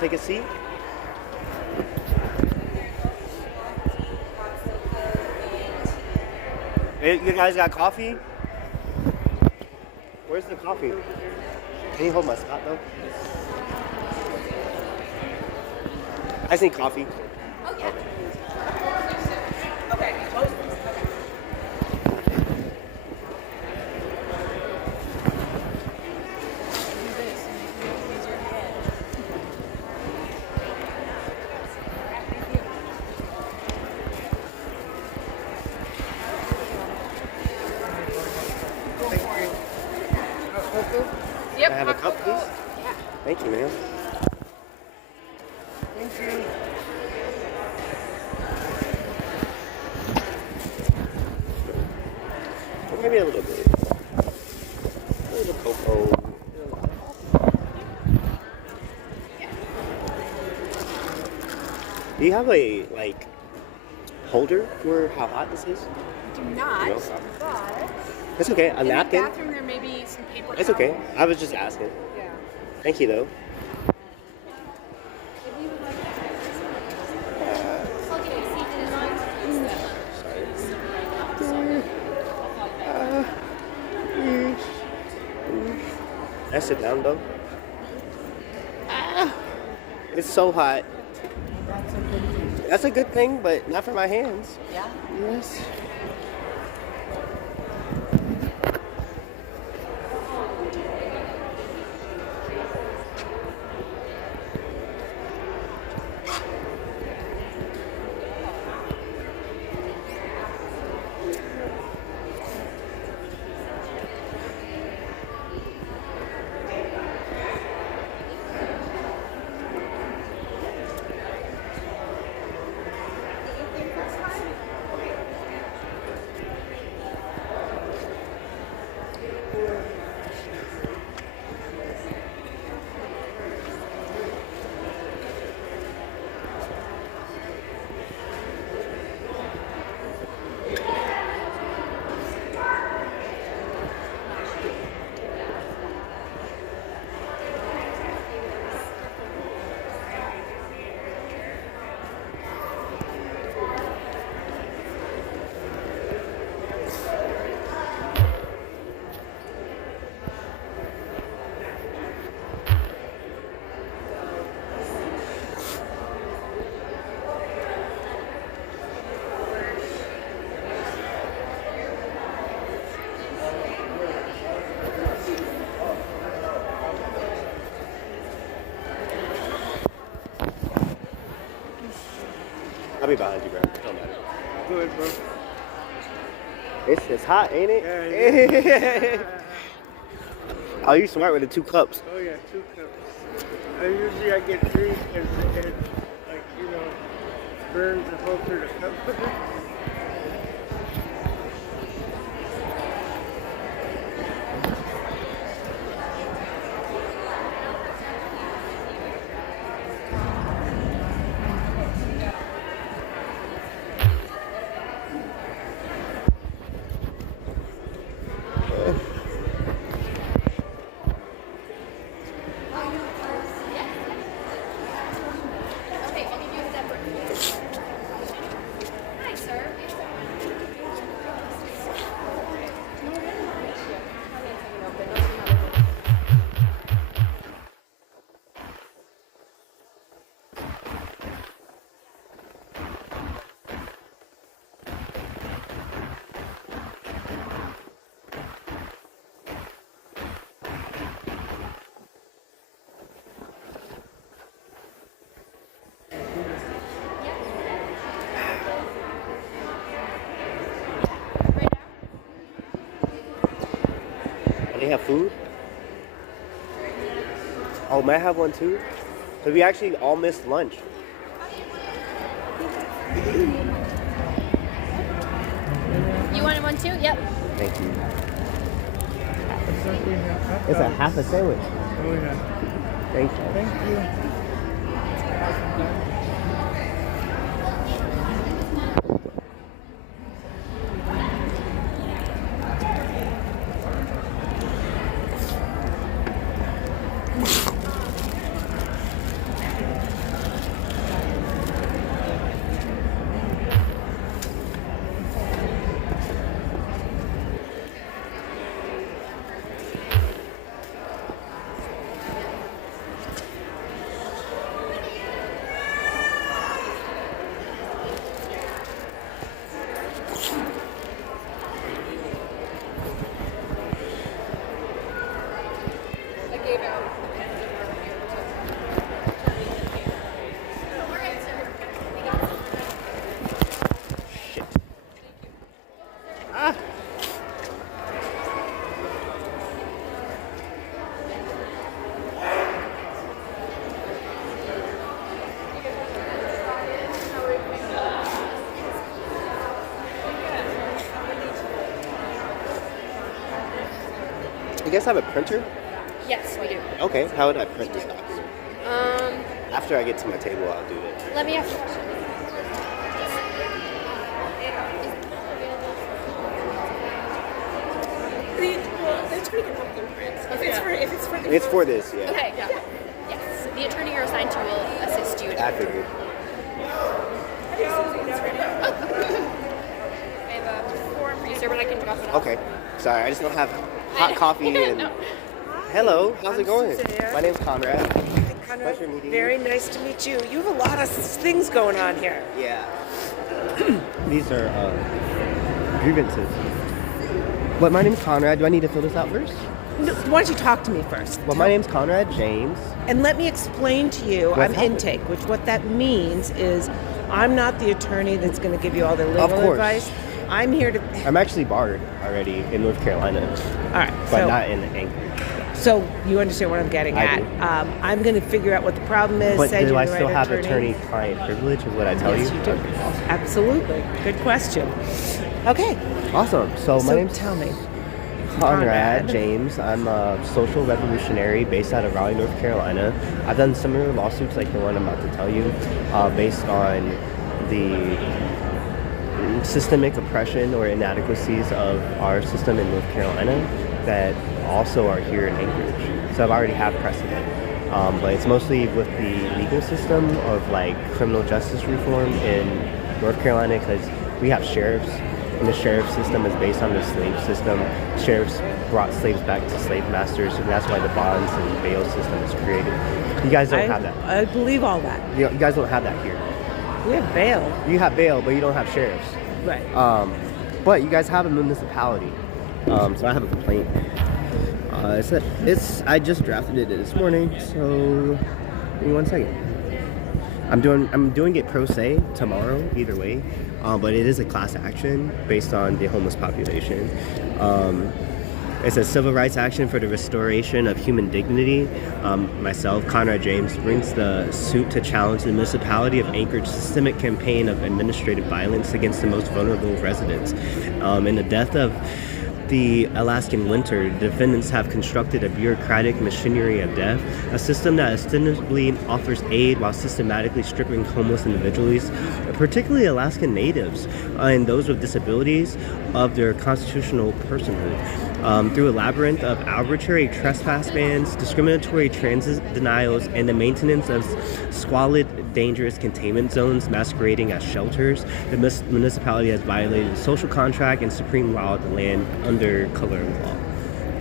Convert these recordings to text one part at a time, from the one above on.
take a seat? Hey, you guys got coffee? Where's the coffee? Can you hold my spot though? I just need coffee. Oh, yeah. Okay. Yep. Can I have a cup, please? Yeah. Thank you, ma'am. Thank you. Maybe a little bit. A little cocoa. Do you have a, like, holder for how hot this is? Do not, No. but It's okay. A in napkin? the bathroom there may be some paper It's okay. towels. I was just asking. Yeah. Thank you, though. If you would like that. Okay, seat in line. Can I sit down, though? It's so hot. That's a good thing, but not for my hands. Yeah. Yes. I'll be behind you, bro. Don't matter. Good, bro. It's just hot, ain't it? Yeah. Oh, you smart with the 2 cups. Oh yeah, 2 cups. Usually I get 3 because it, like, you know, burns the whole through the cup. Okay, I'll give you a separate. Hi, sir. They have food? Oh, may I have one too? Because we actually all missed lunch. You wanted one too? Yep. Thank you. It's It's a half a sandwich. Oh yeah. Thank you. Thank you. You guys have a printer? Yes, we do. Okay, how would I print this document? Um, After I get to my table, I'll do it. let me ask you. The attorney can help you print. If it's for the It's for this, yeah. Okay, yeah. Yes. The attorney you're assigned to will assist you. I figured. I have a form for you, sir, but I can drop it off. Okay. Sorry, I just don't have hot coffee and... No. Hello, how's it going? Suzanne. My name's Conrad. Conrad, Pleasure meeting you. very nice to meet you. You have a lot of things going on here. Yeah. These are grievances. But my name's Conrad. Do I need to fill this out first? No, why don't you talk to me first? Well, my name's Conrad James. And let me explain to you, What's I'm happening? intake, which what that means is I'm not the attorney that's going to give you all the legal course. advice. I'm here to... I'm actually barred already in North Carolina, All right, but not in Anchorage. so you understand what I'm getting I at. do. I'm going to figure out what the problem is. But send do you I the still right have attorney. attorney-client privilege? Is what I tell Yes, you? you do. Okay. Absolutely. Good question. Okay. Awesome. So my So name's tell me. Conrad James. I'm a social revolutionary based out of Raleigh, North Carolina. I've done similar lawsuits like the one I'm about to tell you, based on the systemic oppression or inadequacies of our system in North Carolina that also are here in Anchorage. So I've already have precedent. But it's mostly with the legal system of like criminal justice reform in North Carolina because we have sheriffs. And the sheriff system is based on the slave system. Sheriffs brought slaves back to slave masters, and that's why the bonds and bail system is created. You guys don't have that. I believe all that. You guys don't have that here. We have bail. You have bail, but you don't have sheriffs. Right. But you guys have a municipality. So I have a complaint. I just drafted it this morning. So give me 1 second. I'm doing it pro se tomorrow, either way. But it is a class action based on the homeless population. It's a civil rights action for the restoration of human dignity. Myself, Conrad James, brings the suit to challenge the Municipality of Anchorage's systemic campaign of administrative violence against the most vulnerable residents. In the death of the Alaskan winter, the defendants have constructed a bureaucratic machinery of death, a system that ostensibly offers aid while systematically stripping homeless individuals, particularly Alaskan natives and those with disabilities, of their constitutional personhood. Through a labyrinth of arbitrary trespass bans, discriminatory transit denials, and the maintenance of squalid, dangerous containment zones masquerading as shelters, the municipality has violated the social contract and supreme law of the land under color of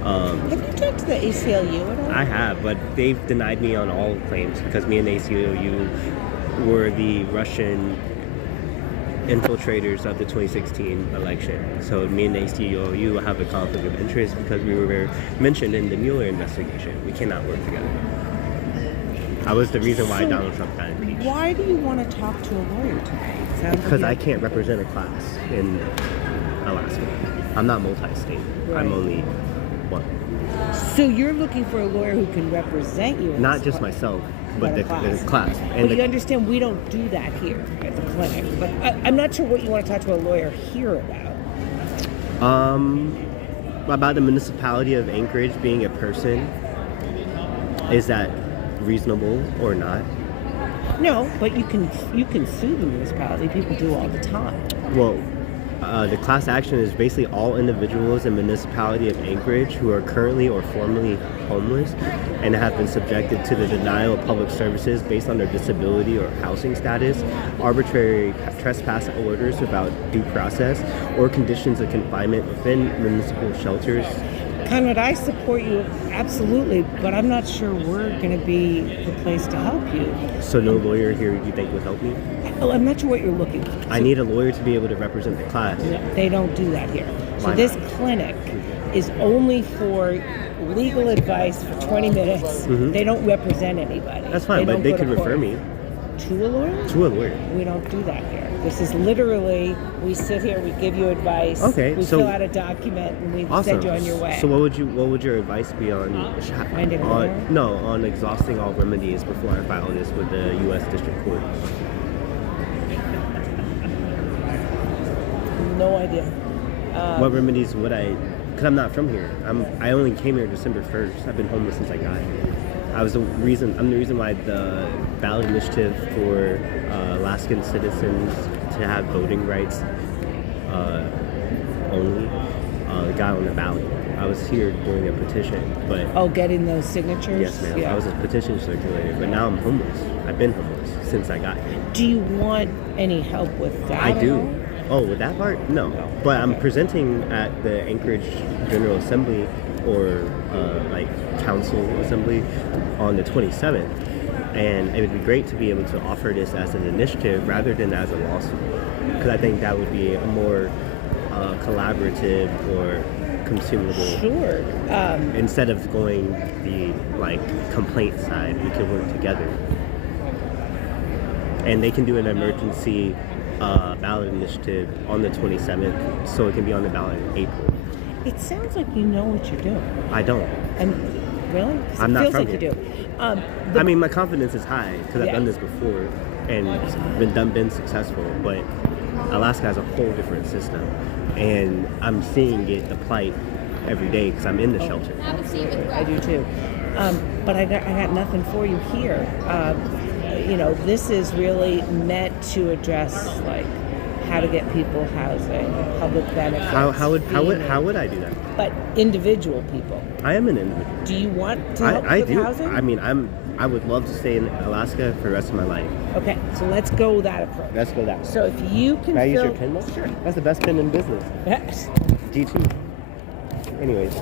law. Have you talked to the ACLU at all? I have, but they've denied me on all claims because me and the ACLU were the Russian infiltrators of the 2016 election. So me and the ACLU have a conflict of interest because we were mentioned in the Mueller investigation. We cannot work together. I was the reason why Donald Trump got impeached. Why do you want to talk to a lawyer today? Because I can't represent a class in Alaska. I'm not multi-state. Right. I'm only one. So you're looking for a lawyer who can represent you in Not this just class. myself, but a the class. And But you understand we don't do that here at the clinic. But I'm not sure what you want to talk to a lawyer here about. About the municipality of Anchorage being a person. Is that reasonable or not? No, but you can sue the municipality. People do all the time. Well, the class action is basically all individuals in municipality of Anchorage who are currently or formerly homeless and have been subjected to the denial of public services based on their disability or housing status, arbitrary trespass orders without due process, or conditions of confinement within municipal shelters. Conrad, I support you absolutely, but I'm not sure we're going to be the place to help you. So no lawyer here you think would help me? Oh, I'm not sure what you're looking for. I need a lawyer to be able to represent the class. They don't do that here. So Why this not? clinic is only for legal advice for 20 minutes. Mhm. They don't represent anybody. That's fine, but don't they go to could refer court. me To a lawyer? to a lawyer. We don't do that here. This is literally, we sit here, we give you advice, Okay, we so- fill out a document, and we Awesome. send you on your way. So what would your advice be on Finding a lawyer? on exhausting all remedies before I file this with the U.S. District Court? No idea. What remedies would I because I'm not from here. I only came here December 1st. I've been homeless since I got here. I'm the reason why the ballot initiative for Alaskan citizens to have voting rights only got on the ballot. I was here doing a petition, but getting those signatures. yes, ma'am. Yeah. I was a petition circulator, but now I'm homeless. I've been homeless since I got here. Do you want any help with that? I at do. all? Oh, with that part? No. But I'm presenting at the Anchorage General Assembly or like Council Assembly on the 27th. And it would be great to be able to offer this as an initiative rather than as a lawsuit. Because I think that would be a more collaborative or consumable. Sure. Instead of going the like complaint side, we can work together. And they can do an emergency ballot initiative on the 27th, so it can be on the ballot in April. It sounds like you know what you're doing. I don't. And really? 'Cause I'm it not feels from like here. you do. I mean, my confidence is high because I've Yeah. done this before and it's been successful. But Alaska has a whole different system, and I'm seeing it the plight every day because I'm in the shelter. Have a seat with I do too. But I got nothing for you here. This is really meant to address like how to get people housing, public benefits. How would I do that? But individual people. I am an individual. Do you want to help I with do. housing? I mean, I would love to stay in Alaska for the rest of my life. Okay, so let's go that approach. Let's go that way. So if you can Can I use fill, your pen? though? Sure. That's the best pen in business. Yes. GT. Anyways.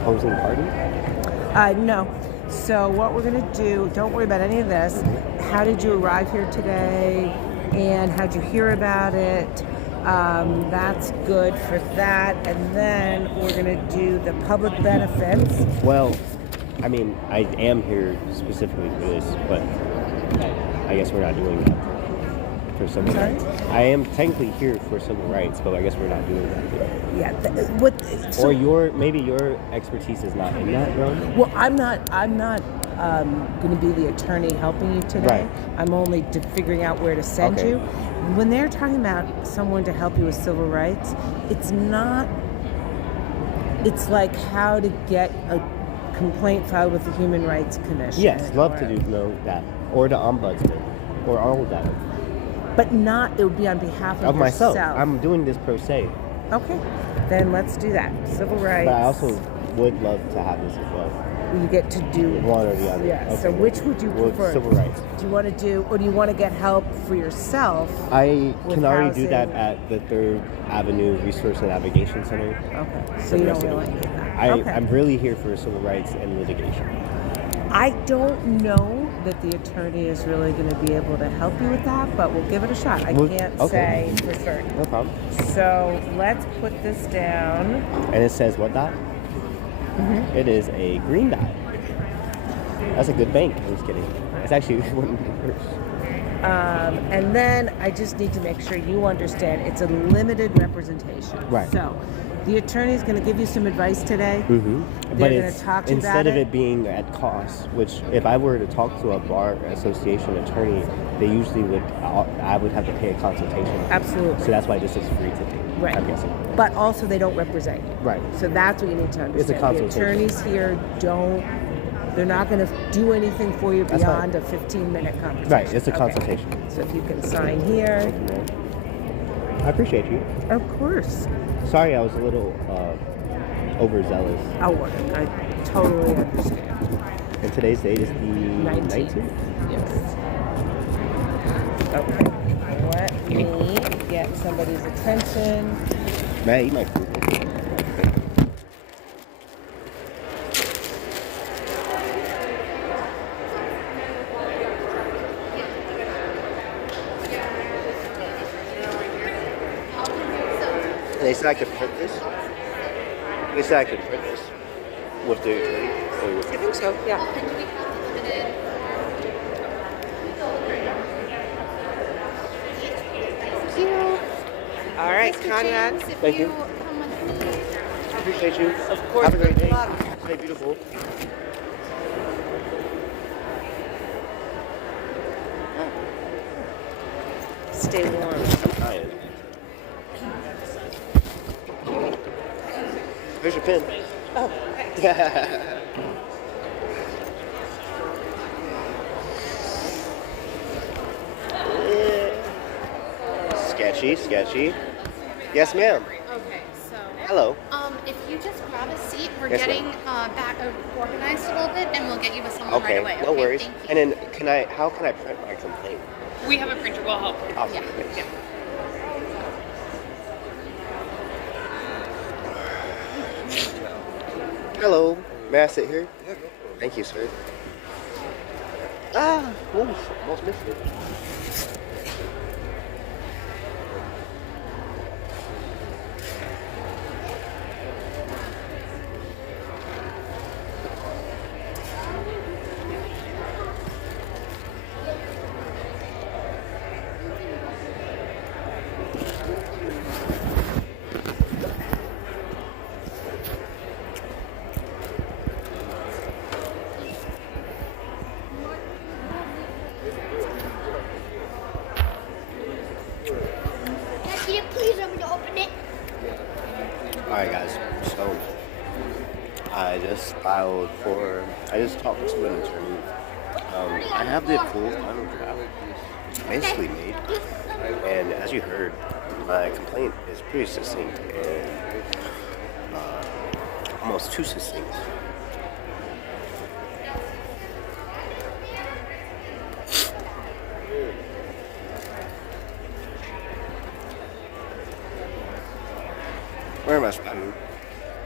Opposing party? No. So what we're going to do, don't worry about any of this. How did you arrive here today? And how'd you hear about it? That's good for that. And then we're going to do the public benefits. Well, I mean, I am here specifically for this, but I guess we're not doing that for civil Sorry? rights. I am technically here for civil rights, but I guess we're not doing that. Yeah. Or maybe your expertise is not in that realm. Well, I'm not going to be the attorney helping you today. Right. I'm only figuring out where to send Okay. you. When they're talking about someone to help you with civil rights, it's not. It's like how to get a complaint filed with the Human Rights Commission. Yes, love to know that, or the ombudsman, or all of that. But not. It would be on behalf of myself. yourself. I'm doing this pro se, Okay, then let's do that. Civil rights. but I also would love to have this as well. You get to do One or the other. Yeah. Okay. So which would you Well, prefer? civil rights. Do you want to do, or do you want to get help for yourself? I With can already do that housing. at the 3rd Avenue Resource and Navigation Center. Okay. for So the you rest don't of the really week. need that. Okay. I'm really here for civil rights and litigation. I don't know that the attorney is really going to be able to help you with that, but we'll give it a shot. I Well, can't okay. say for certain. No problem. So let's put this down. And it says what dot? Mm-hmm. It is a green dot. That's a good bank. I'm just kidding. It's actually one of the worst. And then I just need to make sure you understand it's a limited representation. Right. So the attorney is going to give you some advice today. Mm-hmm. They're But going it's to talk to you instead about of it being at cost, which if I were to talk to a bar association attorney, they usually would. I would have to pay a consultation. Absolutely. So that's why this is free today. Right. I'm guessing. But also they don't represent you. Right. So that's what you need to understand. It's a consultation. The attorneys here they're not going to do anything for you That's beyond fine. a 15-minute conversation. Right. It's a Okay. consultation. So if you can sign here. Thank you, ma'am. I appreciate you. Of course. Sorry, I was a little overzealous. I'll work. I totally understand. And today's date is the 19th. Yes. Okay. Let me get somebody's attention. May I eat my food? They said I could print this. They said I could print this with the attorney. Or with I think so, yeah. Thank you. All right, Mr. Conrad. James, if Thank you. come with me. Appreciate you. Of course. Have a great good day. luck. Hi, beautiful. Stay warm. I'm trying. Here's your pen. Oh, Sketchy, sketchy. Yes, ma'am. Okay, so Hello. if you just grab a seat, we're Yes, getting back organized a little bit, and we'll get you with someone Okay, right away. no okay? worries. Thank you. And then, how can I print my complaint? We have a printer. We'll help. Awesome. Yeah. Thanks. Yeah. Hello. May I sit here? Thank you, sir. Ah, almost missed it. Can you please let me open it? Alright, guys. So, I just talked to an attorney. I have the full final draft basically made. And as you heard, my complaint is pretty succinct and almost too succinct. Where am I Spider-Man?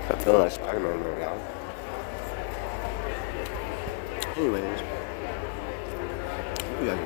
I'm feeling like Spider-Man right now. Anyways, we got it.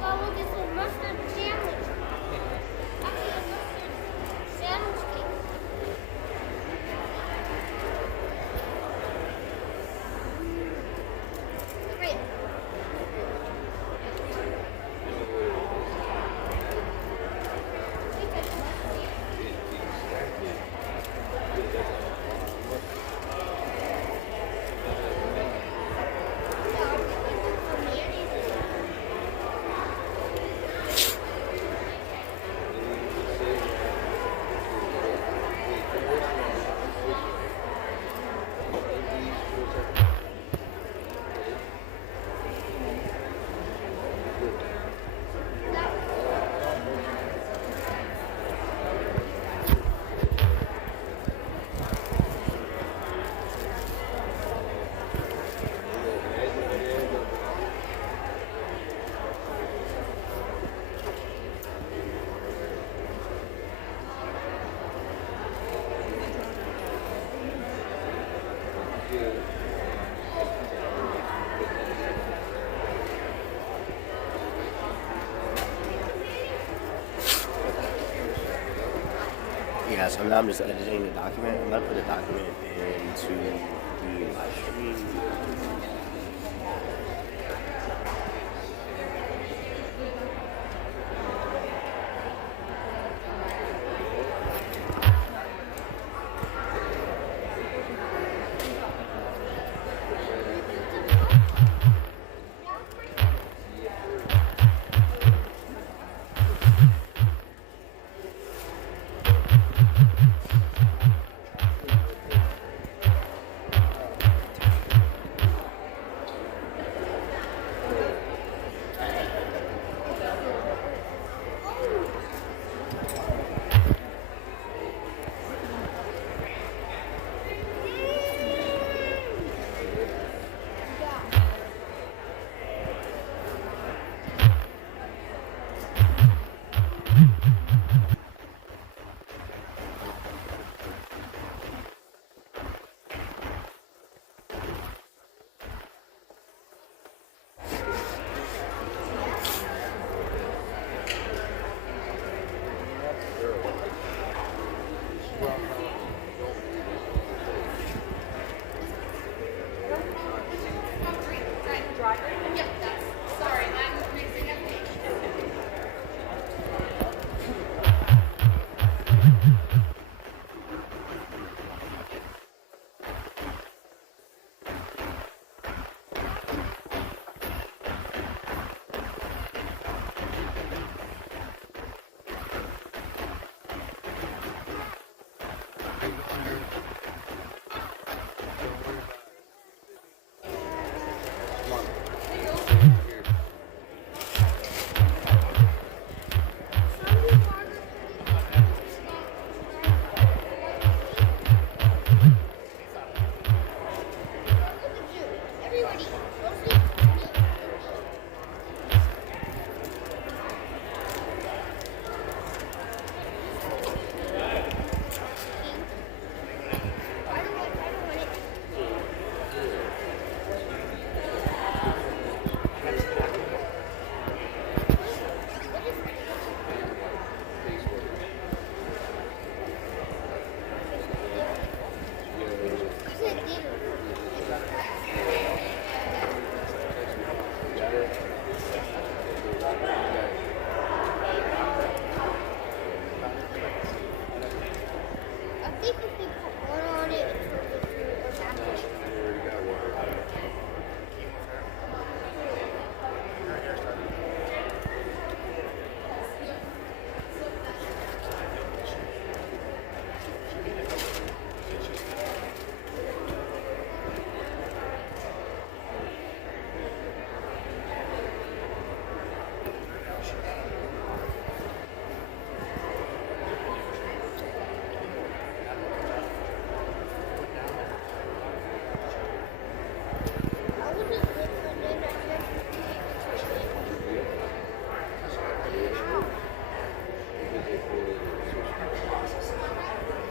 Follow this with mustard sandwich. Actually, a mustard sandwich cake. Great. Yeah, so now I'm just editing the document. I'm gonna put the document into the live stream.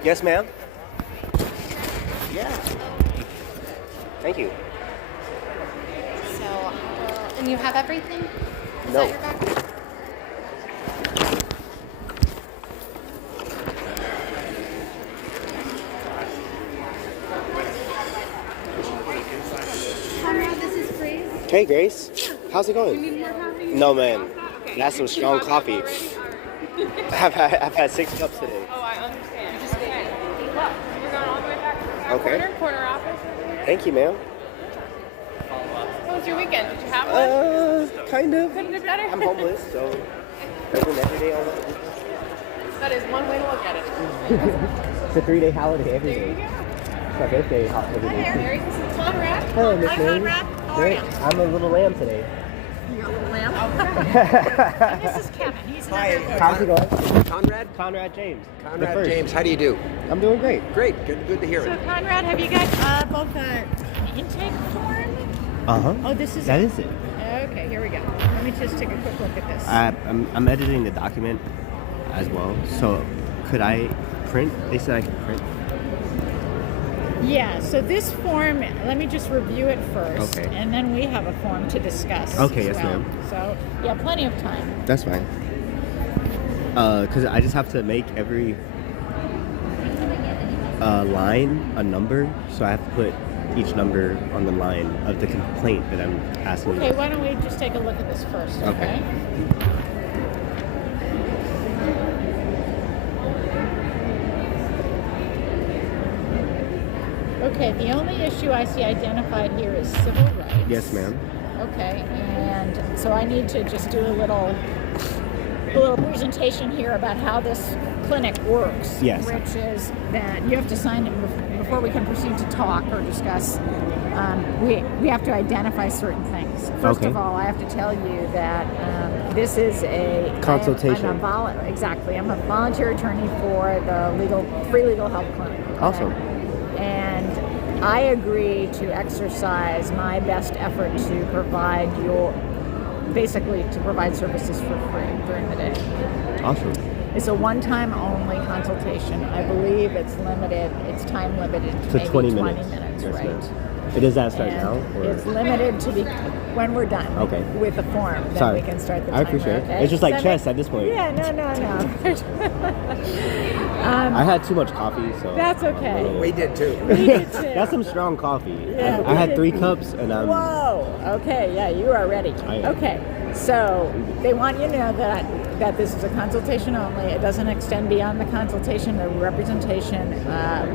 Yes, ma'am. Yeah. Thank you. So, and you have everything? Is No. that your bag? Conrad, this is Grace. Hey, Grace. How's it going? You need more coffee? No, man. That's some strong coffee. I've had 6 cups today. Oh, I understand. Okay. Look, we're going all the way back to our Okay. corner office over here. Thank you, ma'am. How was your weekend? Did you have one? Kind of. Couldn't be better. I'm homeless, so present every day all the That is one way to look at it. It's a 3-day holiday every There you day. go. It's my birthday holiday. Hi there, Mary. This is Conrad. Hello, Miss Hi, Mary. Conrad. How are Great. you? I'm a little lamb today. You're a little lamb. This is Kevin. He's another. How's it going? Conrad? Conrad James. The Conrad first. James, how do you do? I'm doing great. Great, good to hear So, it. Conrad, have you got both an intake form? Uh-huh. Oh, this is That is it. Okay, here we go. Let me just take a quick look at this. I'm editing the document as well, so could I print? They said I could print. Yeah, so this form, let me just review it first, Okay. and then we have a form to discuss. Okay, as yes, well. ma'am. So, yeah, plenty of time. That's fine. Because I just have to make every line a number, so I have to put each number on the line of the complaint that I'm asking. Okay, why don't we just take a look at this first, okay? Okay, the only issue I see identified here is civil rights. Yes, ma'am. Okay, and so I need to just do a little presentation here about how this clinic works. Yes. Which is that you have to sign it before we can proceed to talk or discuss. We have to identify certain things. First Okay. of all, I have to tell you that this is a Consultation. Exactly. I'm a volunteer attorney for the free legal help clinic. Awesome. And I agree to exercise my best effort to provide provide services for free during the day. Awesome. It's a one-time only consultation. I believe it's limited. It's time limited to To maybe 20 20 minutes. minutes, Yes, right? ma'am. Does that start And now? Or? it's limited to when we're done Okay. with the form. Then Sorry. we can start the I timer. appreciate it. Okay? It's just like Does that chess at this point. Yeah, no. I had too much coffee, so. That's okay. We did too. We did too. That's some strong coffee. Yeah, I we had did 3 too. cups, and I'm. Whoa. Okay. Yeah, you are ready. I am. Okay. So they want you to know that this is a consultation only. It doesn't extend beyond the consultation or representation.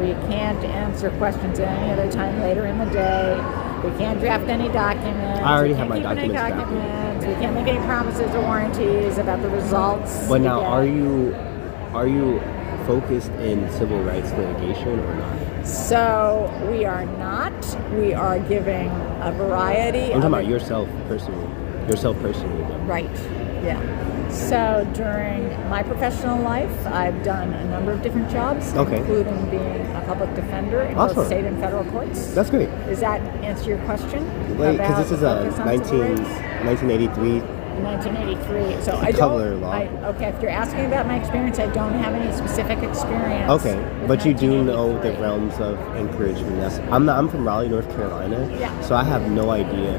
We can't answer questions at any other time later in the day. We can't draft any documents. I already We have can't my keep any documents drafted. documents. We can't make any promises or warranties about the results. But now, we get. are you focused in civil rights litigation or not? So we are not. We are giving a variety. I'm talking of about yourself personally. Yourself personally. Though. Right, yeah. So during my professional life, I've done a number of different jobs, Okay. including being a public defender in Awesome. both state and federal courts. That's great. Does that answer your question? Wait, about because this is a focus on civil rights? 1983. 1983. So I Cover don't. law. Okay, if you're asking about my experience, I don't have any specific experience. Okay, with but you do know the 1983. realms of Anchorage. I'm from Raleigh, North Carolina. Yeah. So I have no idea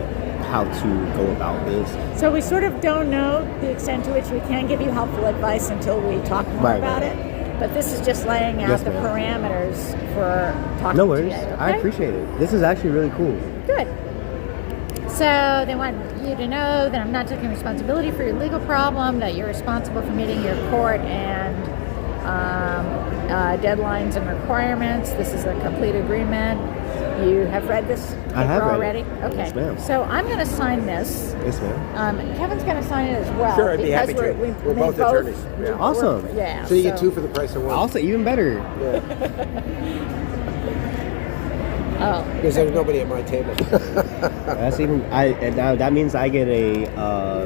how to go about this. So we sort of don't know the extent to which we can give you helpful advice until we talk more Right, about right. it. But this is just laying out Yes, the ma'am. parameters for talking No to worries. you. I Okay? appreciate it. This is actually really cool. Good. So they want you to know that I'm not taking responsibility for your legal problem, that you're responsible for meeting your court and deadlines and requirements. This is a complete agreement. You have read this I have paper read it. already? Okay. Yes, ma'am. So I'm going to sign this. Yes, ma'am. Kevin's going to sign it as well. Sure, I'd be because happy to. We're they both attorneys. Yeah. Awesome. Yeah. So you get 2 for the price of 1. Also, even better. Yeah. Oh. Because there's nobody at my table. That's even. And now that means I get a.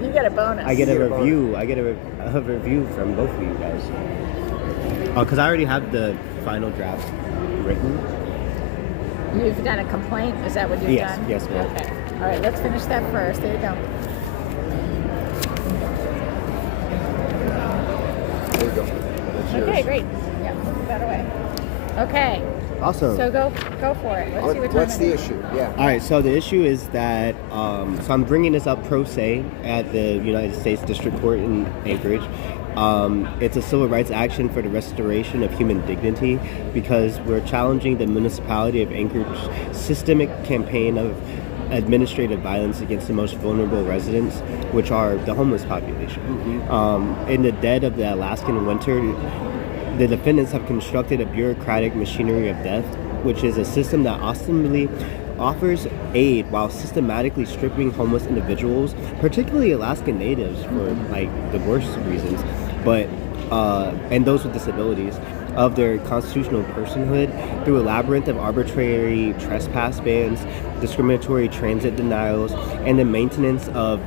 You get a bonus. I get a You get a review. I get a review from both of you guys. Oh, because I already have the final draft written. You've done a complaint? Is that what you've Yes, done? yes, ma'am. Okay. All right, let's finish that first. There you go. There you go. That's yours. Okay, great. Yeah, move that away. Okay. Awesome. So go for it. Let's see what time What's it the is. issue? Yeah. All right, so the issue is that, so I'm bringing this up pro se at the United States District Court in Anchorage. It's a civil rights action for the restoration of human dignity because we're challenging the Municipality of Anchorage's systemic campaign of administrative violence against the most vulnerable residents, which are the homeless population. In the dead of the Alaskan winter, the defendants have constructed a bureaucratic machinery of death, which is a system that ostensibly offers aid while systematically stripping homeless individuals, particularly Alaskan natives for like the worst reasons, but and those with disabilities, of their constitutional personhood through a labyrinth of arbitrary trespass bans, discriminatory transit denials, and the maintenance of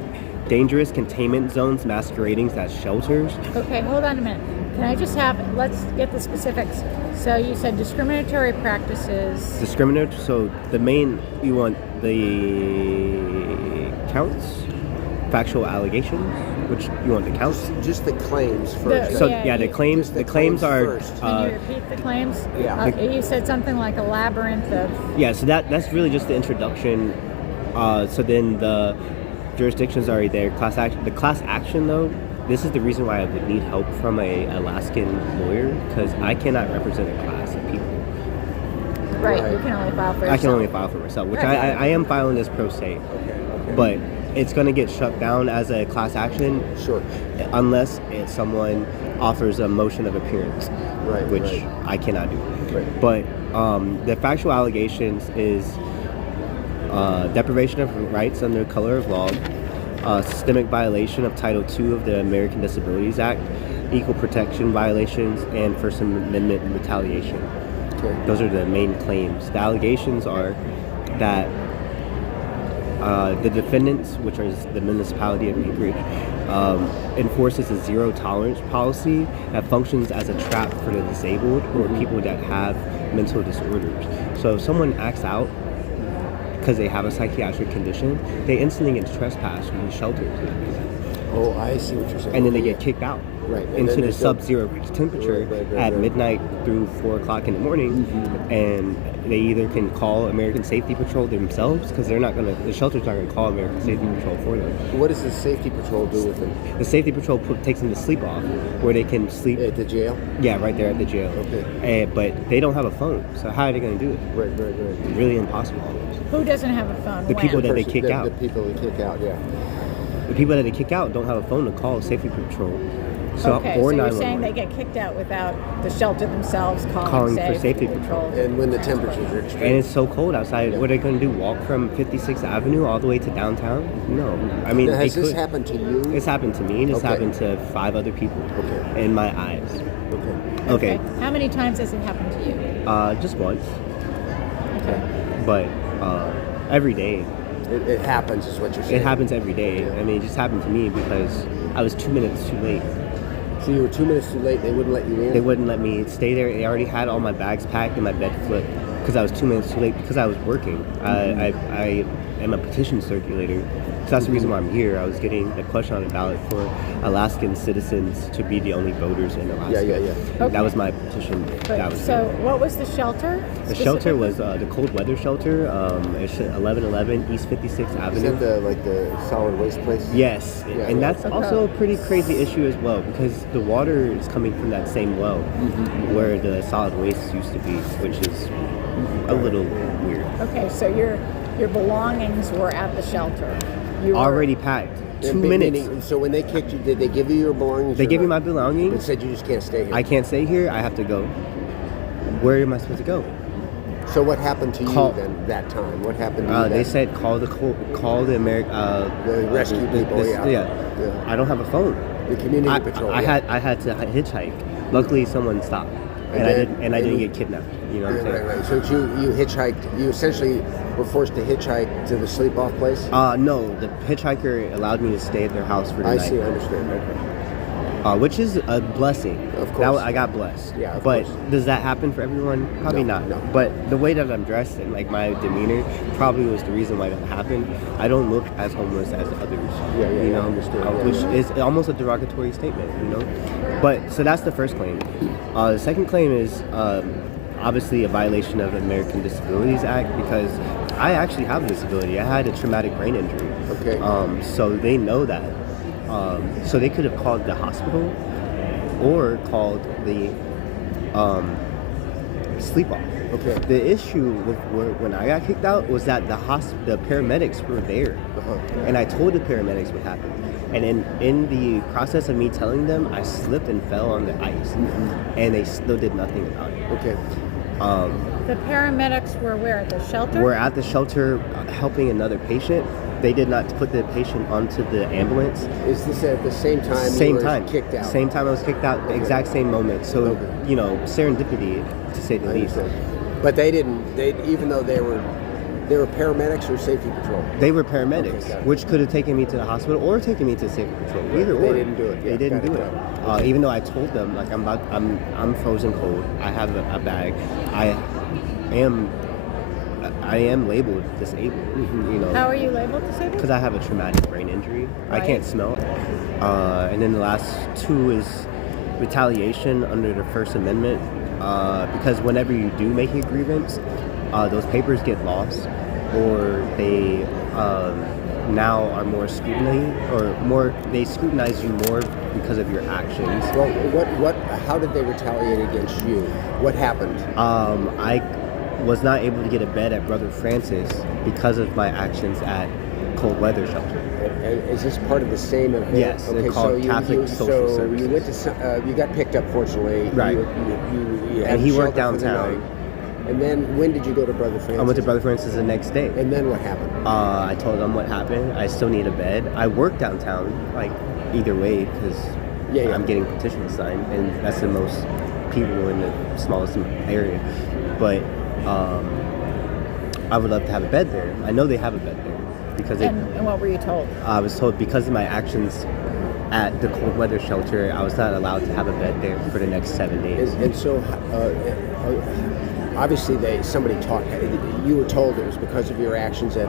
dangerous containment zones masquerading as shelters. Okay, hold on a minute. Can I just let's get the specifics. So you said discriminatory practices. Discriminatory, so you want the counts, factual allegations, which you want the counts? Just the claims first. So Yeah, the claims, just the claims are. first. Can you repeat the claims? Yeah. You said something like a labyrinth of. Yeah, so that's really just the introduction. So then the jurisdictions are there. The class action though, this is the reason why I would need help from a Alaskan lawyer because I cannot represent a class of people. Right, Right. you can only file for yourself. I can only file for myself, which Right. I am filing this pro se, but it's going to get shut down as a class action Sure. unless someone offers a motion of appearance, Right, which right. I cannot do. Right. But the factual allegations is deprivation of rights under color of law, systemic violation of Title II of the American Disabilities Act, equal protection violations, and First Amendment retaliation. Okay. Those are the main claims. The allegations are that the defendants, which is the Municipality of Anchorage, enforces a zero tolerance policy that functions as a trap for the disabled or people that have mental disorders. So if someone acts out because they have a psychiatric condition, they instantly get trespassed from the shelters. Oh, I see what you're saying. And then they get kicked out Right. And into then the there's no- sub-zero temperature Right, at right. midnight through 4 o'clock in the morning, and they either can call American Safety Patrol themselves because the shelter's not gonna call American Safety Patrol for them. What does the safety patrol do with them? The Safety Patrol takes them to sleep off, where they can sleep. At the jail? Yeah, right there at the jail. Okay. But they don't have a phone, so how are they gonna do it? Right. Really impossible. Who doesn't have a phone? The When? people that they kick the, out. The people they kick out, yeah. The people that they kick out don't have a phone to call Safety Patrol. So, Okay, or so you're 911. saying they get kicked out without the shelter themselves Calling for safety safety patrol. And when the temperatures are extreme. And it's so cold outside. Yeah. What are they going to do? Walk from 56th Avenue all the way to downtown? No. I mean, Now, they has this could. happened to you? It's happened to me. It's Okay. happened to 5 other people. Okay. In my eyes. Okay. Okay. How many times has it happened to you? Just once, Okay. but every day. It happens, is what you're saying. It happens every day. Yeah. I mean, it just happened to me because I was 2 minutes too late. So you were 2 minutes too late. They wouldn't let you in. They wouldn't let me stay there. They already had all my bags packed and my bed flipped because I was 2 minutes too late because I was working. I am a petition circulator. So that's the reason why I'm here. I was getting a question on the ballot for Alaskan citizens to be the only voters in Alaska. Yeah. Okay. That was my petition. That was So what was the shelter? the shelter specifically? was the cold weather shelter. It's 1111 East 56th Is Avenue. that the solid waste place? Yes, Yeah, and yeah. that's also a pretty crazy issue as well because the water is coming from that same well where the solid waste used to be, which is a little weird. Okay, so your belongings were at the shelter. You were, Already packed. 2 And minutes. So when they kicked you, did they give you your belongings? They or give me not? my They belongings. said you just can't stay here. I can't stay here. I have to go. Where am I supposed to go? So what happened to you Call- then that time? What happened to you? They then? said call the American The rescue people, yeah. Yeah. Yeah. I don't have a phone. The community I, patrol. I yeah. had to hitchhike. Luckily, someone stopped, and I didn't get kidnapped. You know what I'm saying? Right. So you hitchhiked. You essentially were forced to hitchhike to the sleep-off place. No, the hitchhiker allowed me to stay at their house for the I night. see. I understand. Okay. Which is a blessing. Of course. I got blessed. Yeah, of but course. does that happen for everyone? Probably No, not. no. But the way that I'm dressed and like my demeanor probably was the reason why that happened. I don't look as homeless as others. Yeah, you know, I understand. Yeah. which is almost a derogatory statement. You know. But so that's the first claim. The second claim is obviously a violation of the American Disabilities Act because I actually have a disability. I had a traumatic brain injury. Okay. So they know that. So they could have called the hospital or called the sleep off. Okay. The issue with when I got kicked out was that the paramedics were there, and I told the paramedics what happened. And in the process of me telling them, I slipped and fell on the ice, and they still did nothing about it. Okay. The paramedics were where? At the shelter? We're at the shelter helping another patient. They did not put the patient onto the ambulance. Is this at the same time Same you were time. kicked out? Same time I was kicked out, the exact same moment. So, you know, serendipity, to say the least. But they didn't. They even though they were paramedics or safety patrol. They were paramedics, Okay, got it. which could have taken me to the hospital or taken me to safety patrol. Either They or. didn't do it. They Yeah, didn't got do it, it. got Even though I told them, like, I'm frozen cold. I have a bag. I am labeled disabled. You know. How are you labeled disabled? Because I have a traumatic brain injury. Right. I can't smell. And then the last two is retaliation under the First Amendment. Because whenever you do make a grievance, those papers get lost, or they now are more scrutiny, they scrutinize you more because of your actions. Well, how did they retaliate against you? What happened? I was not able to get a bed at Brother Francis because of my actions at cold weather shelter. Is this part of the same event? Yes, they're called Catholic Social Services. You went to you got picked up, fortunately. Right. You had And he worked shelter for the downtown. night. And then when did you go to Brother Francis? I went to Brother Francis the next day. And then what happened? I told them what happened. I still need a bed. I work downtown, like either way, because Yeah. I'm getting petitions signed, and that's the most people in the smallest area. But I would love to have a bed there. I know they have a bed there because And what were you told? I was told because of my actions at the cold weather shelter, I was not allowed to have a bed there for the next 7 days. And so, obviously, somebody talked. You were told it was because of your actions at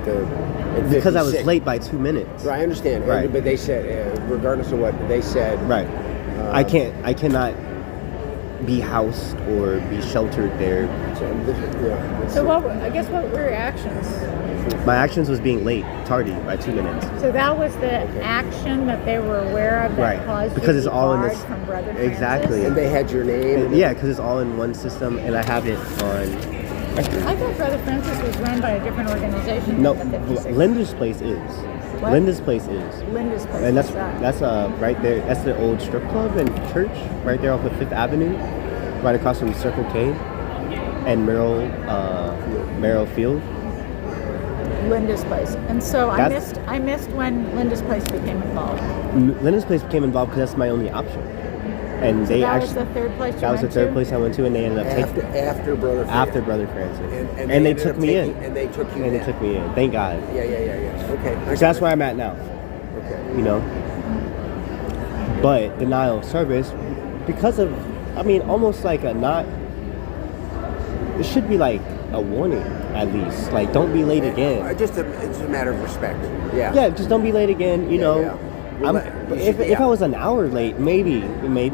Because I was 56. late by 2 minutes. Right, I understand. Right. But they said, regardless of what they said, Right. I cannot be housed or be sheltered there. So what were your actions? My actions was being late, tardy by 2 minutes. So that was the action that they were aware of that Right. caused Because you it's to be all in barred this. from Brother Exactly. Francis? And they had your name. Yeah, because it's all in one system, and I have it on. I thought Brother Francis was run by a different organization. No, than the 56. Linda's place is. What? Linda's place is. Linda's place. And What's that? that's right there. That's the old strip club and church right there off of 5th Avenue, right across from Circle K and Merrill Field. Linda's place. And so That's- I missed when Linda's place became involved. Linda's place became involved because that's my only option. And they That actually was the third place you that was the went third to? place I went to, and they ended up taking After Brother Francis. after Brother Francis, And and they ended took up me in, taking- And they took you and in. they took me in. Thank God. Yeah. Okay. So that's where I'm at now. Okay. You know. But denial of service, because of, I mean, almost like a not. It should be like a warning at least. Like, don't be late again. It's a matter of respect. Yeah. Yeah, just don't be late again. You know. yeah. Well, you should be If I out. was an hour late, maybe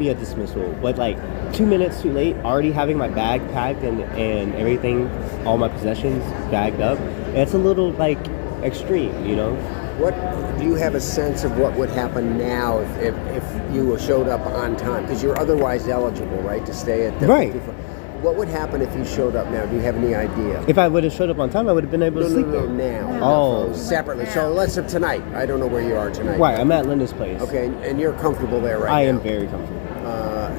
a dismissal. But like 2 minutes too late, already having my bag packed and everything, all my possessions bagged up, it's a little like extreme, you know. What do you have a sense of what would happen now if you showed up on time? Because you're otherwise eligible, right, to stay at the Right. 54. What would happen if you showed up now? Do you have any idea? If I would have showed up on time, I would have been able to sleep there. now. Oh. Separately. So let's say tonight. I don't know where you are tonight. Right, I'm at Linda's place. Okay, and you're comfortable there right now. I am very comfortable.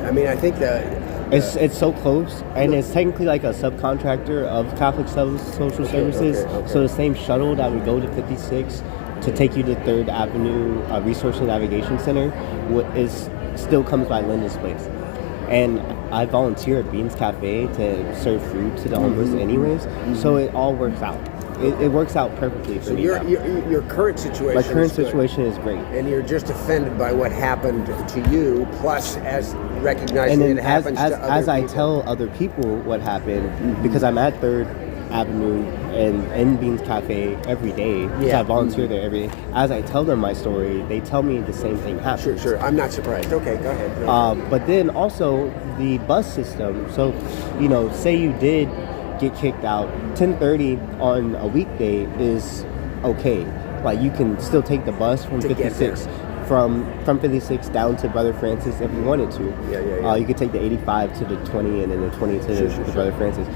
I mean, I think that It's so close, and it's technically like a subcontractor of Catholic Social Services. okay. So the same shuttle that would go to 56 to take you to 3rd Avenue Resource and Navigation Center still comes by Linda's place. And I volunteer at Beans Cafe to serve food to the homeless anyways, so it all works out. It works out perfectly for so me. your current situation. My current is good. situation is great. And you're just offended by what happened to you, plus as recognizing And then it happens to other as I people. tell other people what happened, because I'm at 3rd Avenue and Beans Cafe every day because Yeah. I volunteer there every day. As I tell them my story, they tell me the same thing happens. Sure. I'm not surprised. Okay, go ahead. But then also the bus system. So, say you did get kicked out, 10:30 on a weekday is okay. Like you can still take the bus from To get 56 from 56 down to Brother Francis if you wanted to. Yeah. You could take the 85 to the 20 and then the 20 to the Brother Francis.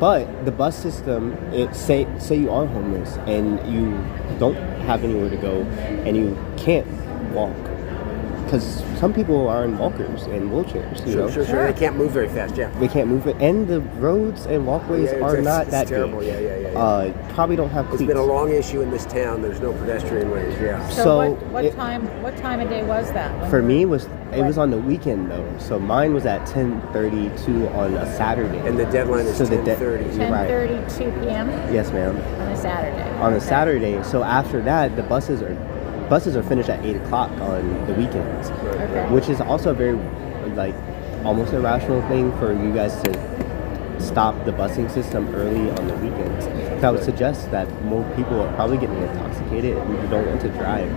But the bus system, say you are homeless and you don't have anywhere to go and you can't walk. Because some people are in walkers and wheelchairs, you know? Sure. They can't move very fast, yeah. They can't move it. And the roads and walkways are not it's that terrible. big. Yeah. Probably don't have It's cleats. been a long issue in this town. There's no pedestrian ways, yeah. So, what time of day was that? For me, it was on the weekend, though. So mine was at 10:32 on a Saturday. And the deadline is 10:30. 10:32 p.m. Yes, ma'am. on a Saturday. On a Saturday. So after that, the buses are finished at 8 o'clock on the weekends, Okay. which is also a very, almost irrational thing for you guys to stop the busing system early on the weekends. I would suggest that more people are probably getting intoxicated and you don't want to drive.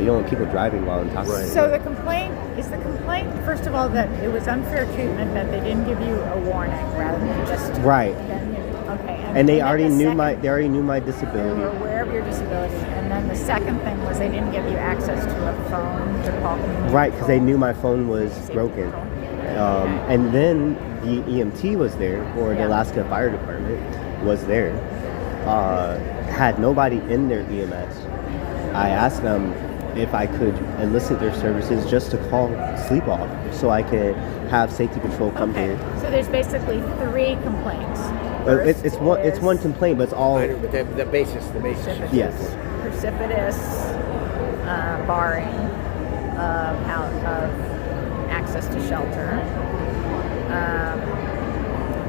You don't want people driving while intoxicated. So the complaint first of all that it was unfair treatment that they didn't give you a warning rather than just Right. Okay. And they then already the knew second- my They disability. were aware of your disability, and then the second thing was they didn't give you access to a phone to call community Right, because they control. knew my phone was Safety broken. control. And then the EMT was there, or the Yeah. Alaska Fire Department was there. Had nobody in their EMS. I asked them if I could enlist their services just to call sleep off so I could have safety patrol come Okay. here. So there's basically 3 complaints. It's First it's one is complaint, but it's all I know, but the basis. yes. precipitous barring of access to shelter.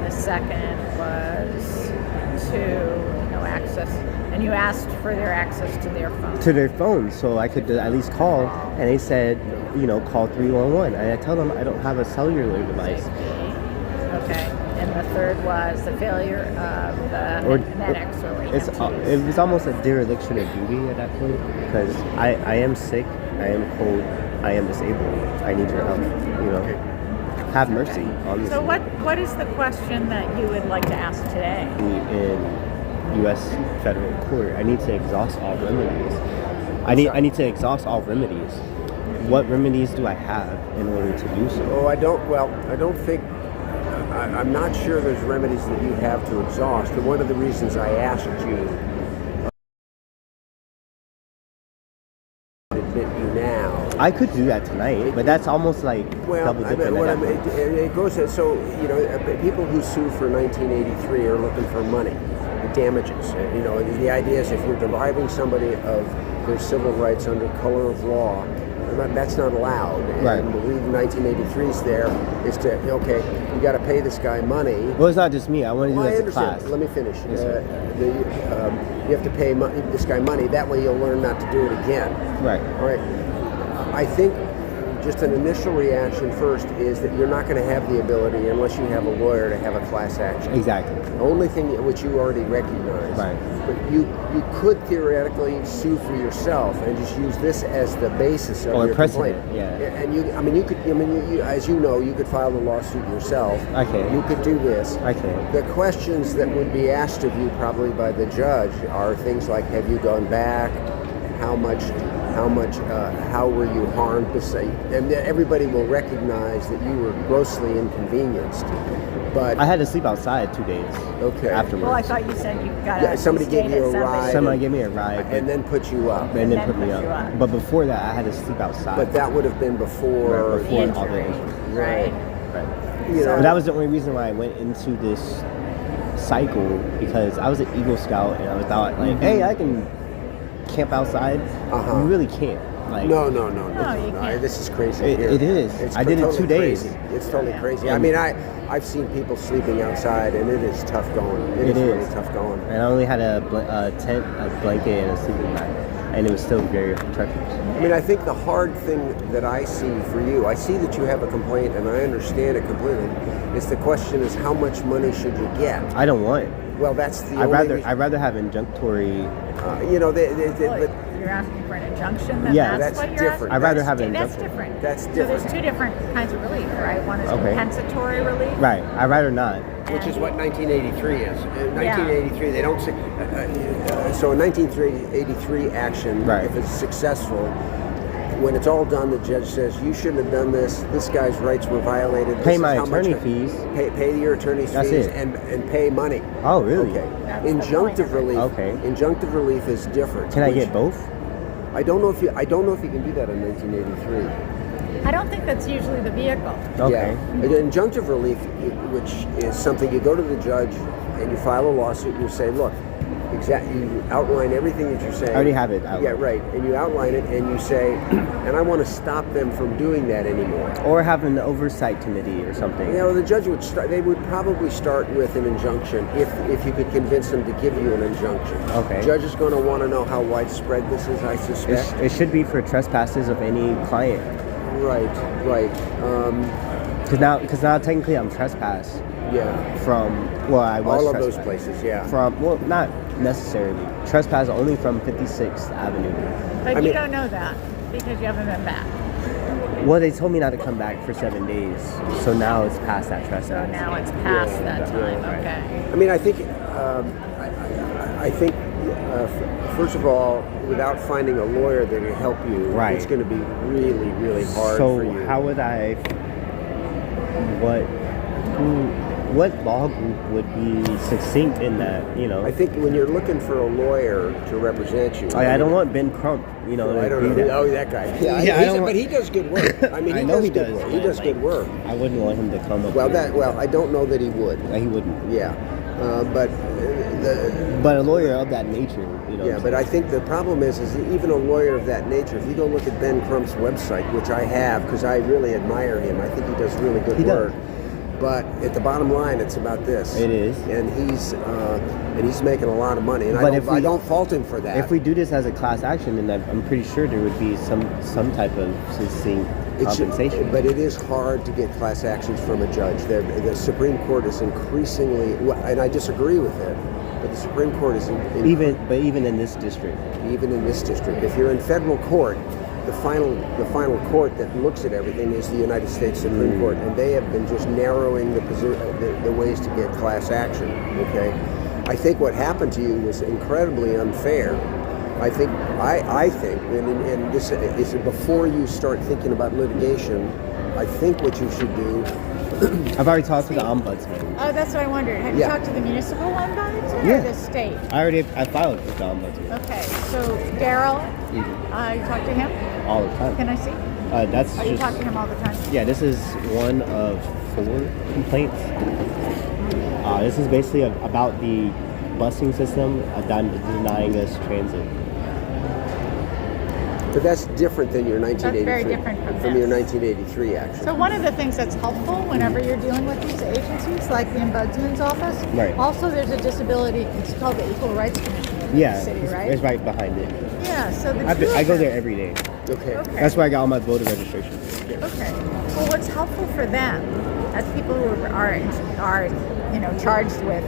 The second was no access, and you asked for their access to their phone. To their phones so I could at least call, and they said, call 311. And I told them I don't have a cellular device. Okay. And the third was the failure of the medics or EMTs. It was almost a dereliction of duty at that point because I am sick, I am cold, I am disabled. I need your help. Have mercy on me. So what is the question that you would like to ask today? In U.S. federal court, I need to exhaust all remedies. I need to exhaust all remedies. What remedies do I have in order to do so? Oh, I don't think. I'm not sure there's remedies that you have to exhaust. And one of the reasons I asked you to admit you now. I could do that tonight, but that's almost like Well, double dipping. it goes so people who sue for 1983 are looking for money, damages. The idea is if you're depriving somebody of their civil rights under color of law, that's not allowed. Right. And the reason 1983 is there is to you got to pay this guy money. Well, it's not just me. I want to do Well, I that as a understand. class. Let me finish. Yes, sir. You have to pay this guy money. That way you'll learn not to do it again. Right. All right. I think just an initial reaction first is that you're not going to have the ability, unless you have a lawyer, to have a class action. Exactly. The only thing which you already recognize. Right. But you could theoretically sue for yourself and just use this as the basis of your precedent, complaint. yeah. And as you know, you could file the lawsuit yourself. I can. You could do this. I can. The questions that would be asked of you probably by the judge are things like, have you gone back? How were you harmed? And everybody will recognize that you were grossly inconvenienced. But I had to sleep outside 2 days. Okay. Afterwards. Well, I thought you said you got somebody gave you a ride. Somebody gave me a ride, and then put you up. and then then put me put you up. up. But before that, I had to sleep outside. But that would have been before. Before all the injury, injuries. right? Right. So But that was the only reason why I went into this cycle, because I was an Eagle Scout and I was thought hey, I can camp outside. Uh-huh. You really can't. No. you can't. This is crazy. It is. I did it totally 2 days. Crazy. It's totally crazy. Yeah. I mean, I've seen people sleeping outside, and it is tough going. It is really tough going. And I only had a tent, a blanket, and a sleeping bag. and it was still very treacherous. I mean, I think the hard thing that I see for you, I see that you have a complaint, and I understand it completely. Is the question is how much money should you get? I don't want it. Well, that's the I'd only rather have injunctory. you know, Well, you're asking for an injunction, then Yeah, that's that's what you're different. I'd rather That's have an That's injunction. different. That's So different. there's two different kinds of relief, right? One is Okay. compensatory relief. Right. I'd rather not. Which is what 1983 is. In Yeah. 1983, they don't say. So in 1983 action, Right. if it's successful, when it's all done, the judge says you shouldn't have done this. This guy's rights were violated. This Pay is my how much attorney it- fees. Pay your attorney's That's fees it. and pay money. Oh, really? Okay. That's the Injunctive point of it. relief. Okay. Injunctive relief is different. Can I which- get both? I don't know if you can do that in 1983. I don't think that's usually the vehicle. Okay. Yeah. Injunctive relief, which is something you go to the judge and you file a lawsuit and you say, look, you outline everything that you're saying. I already have it outlined. Yeah, right. And you outline it and you say, and I want to stop them from doing that anymore. Or have an oversight committee or something. You know, the judge would start. They would probably start with an injunction if you could convince them to give you an injunction. Okay. The judge is going to want to know how widespread this is, I suspect. It should be for trespasses of any client. Right. Because now technically I'm trespassed Yeah. from, well, I was All of those trespassed. places, yeah. From, well, not necessarily. Trespass only from 56th Avenue. But I you mean- don't know that because you haven't been back. Well, they told me not to come back for 7 days. So now it's past that So trespass. now it's past Yeah, that time. Okay. I mean, I think, first of all, without finding a lawyer that can help you, Right. it's going to be really, really hard So for you. how would I, what law group would be succinct in that, you know? I think when you're looking for a lawyer to represent you, I don't want Ben Crump, you know. I to don't be know. that. Oh, that guy. Yeah, Yeah, I don't but he does good work. I mean, I know he does. Work. He does good work. I wouldn't want him to come up. Well, here. I don't know that he would. He wouldn't. Yeah, but But a lawyer of that nature, you know. yeah, but I think the problem is even a lawyer of that nature. If you go look at Ben Crump's website, which I have because I really admire him, I think he does really good He does. work. But at the bottom line, it's about this. It is. and he's making a lot I don't fault him for that. If we do this as a class action, then I'm pretty sure there would be some type of succinct compensation. But it is hard to get class actions from a judge. The Supreme Court is increasingly, and I disagree with it, but the Supreme Court is even in this district. even in this district. If you're in federal court, the final court that looks at everything is the United States Supreme Court, and they have been just narrowing the ways to get class action. Okay, I think what happened to you was incredibly unfair. I think, and this is before you start thinking about litigation. I think what you should do. I've already talked to the ombudsman. Oh, that's what I wondered. Have you Yeah. talked to the municipal ombudsman Yeah. or the state? I filed with the ombudsman Okay, so Daryl, you talk to him? all the time. Can I see? That's Oh, you just talk to him all the time? yeah. This is one of 4 complaints. This is basically about the busing system denying us transit. But that's different than your 1983. very different from your this. 1983 action. So one of the things that's helpful whenever you're dealing with these agencies, like the Ombudsman's office, Right. also there's a disability, it's called the Equal Rights Commission in Yeah, the city, right? it's right behind it. Yeah, so the I two go of there them- every day. Okay. Okay. That's where I got all my voter registration. Okay. Well, what's helpful for them, as people who are charged with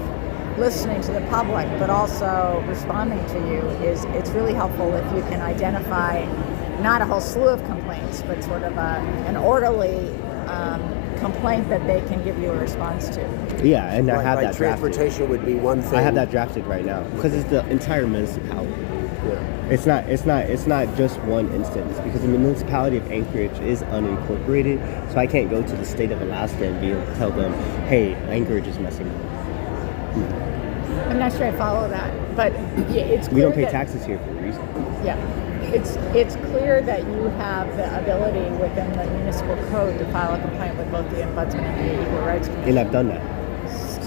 listening to the public, but also responding to you, is it's really helpful if you can identify not a whole slew of complaints, but sort of an orderly complaint that they can give you a response to. Yeah, and I have Like that drafted. transportation would be one thing. I have that drafted right now because it's the entire municipality. Yeah. It's not just one instance because the municipality of Anchorage is unincorporated, so I can't go to the state of Alaska and be able to tell them, hey, Anchorage is messing up. I'm not sure I follow that, but yeah, it's clear We don't pay that- taxes here for a reason. Yeah, it's clear that you have the ability within the municipal code to file a complaint with both the Ombudsman and the Equal Rights Commission And I've done that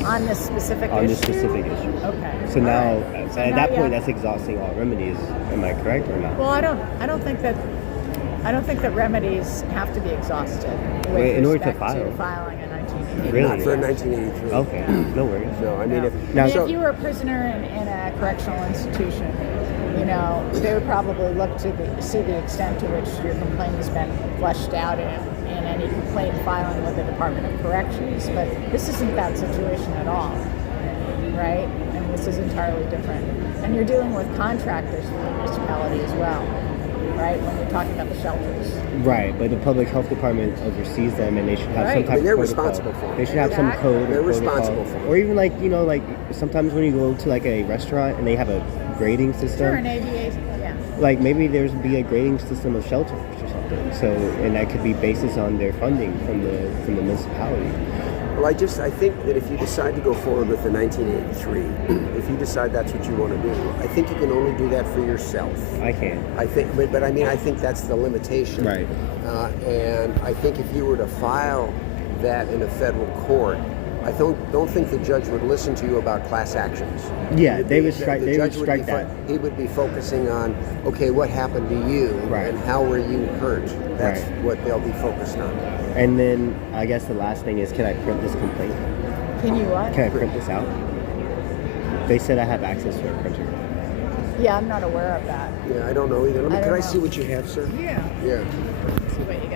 on this specific on issue. this specific issue. Okay. So all now, right. So at now that you point, have- that's exhausting all remedies. Am I correct or not? Well, I don't think that remedies have to be exhausted with Wait, in order to respect file. filing a 1983 Really? Not for 1983. Okay, no worries. No, I mean, if, Now- And so, if you were a prisoner in a correctional institution, you know, they would probably look to see the extent to which your complaint has been fleshed out in any complaint filing with the Department of Corrections. But this isn't that situation at all, right? And this is entirely different. And you're dealing with contractors from the municipality as well, right? When you're talking about the shelters. Right, but the public health department oversees them, and they should have some Right. type of They're protocol. responsible for it. They should have some Exactly. code. or They're protocol. responsible for it. Or even like like sometimes when you go to like a restaurant and they have a grading system. Sure, an ADA, yeah. Like maybe there's be a grading system of shelters or something. So and that could be basis on their funding from the municipality. well, I think that if you decide to go forward with the 1983, if you decide that's what you want to do, I think you can only do that for yourself. I can. I think, but I mean, I think that's the limitation. Right. And I think if you were to file that in a federal court, I don't think the judge would listen to you about class actions. Yeah, He would they be- would strike. the They would judge strike be that. He would be focusing on, okay, what happened to you, Right. and how were you hurt? That's Right. what they'll be focused on. And then I guess the last thing is, can I print this complaint? Can you what? Can I print this out? They said I have access to a printer. Yeah, I'm not aware of that. Yeah, I don't know either. I Can don't I know. see what you have, sir? Yeah. Yeah. See what you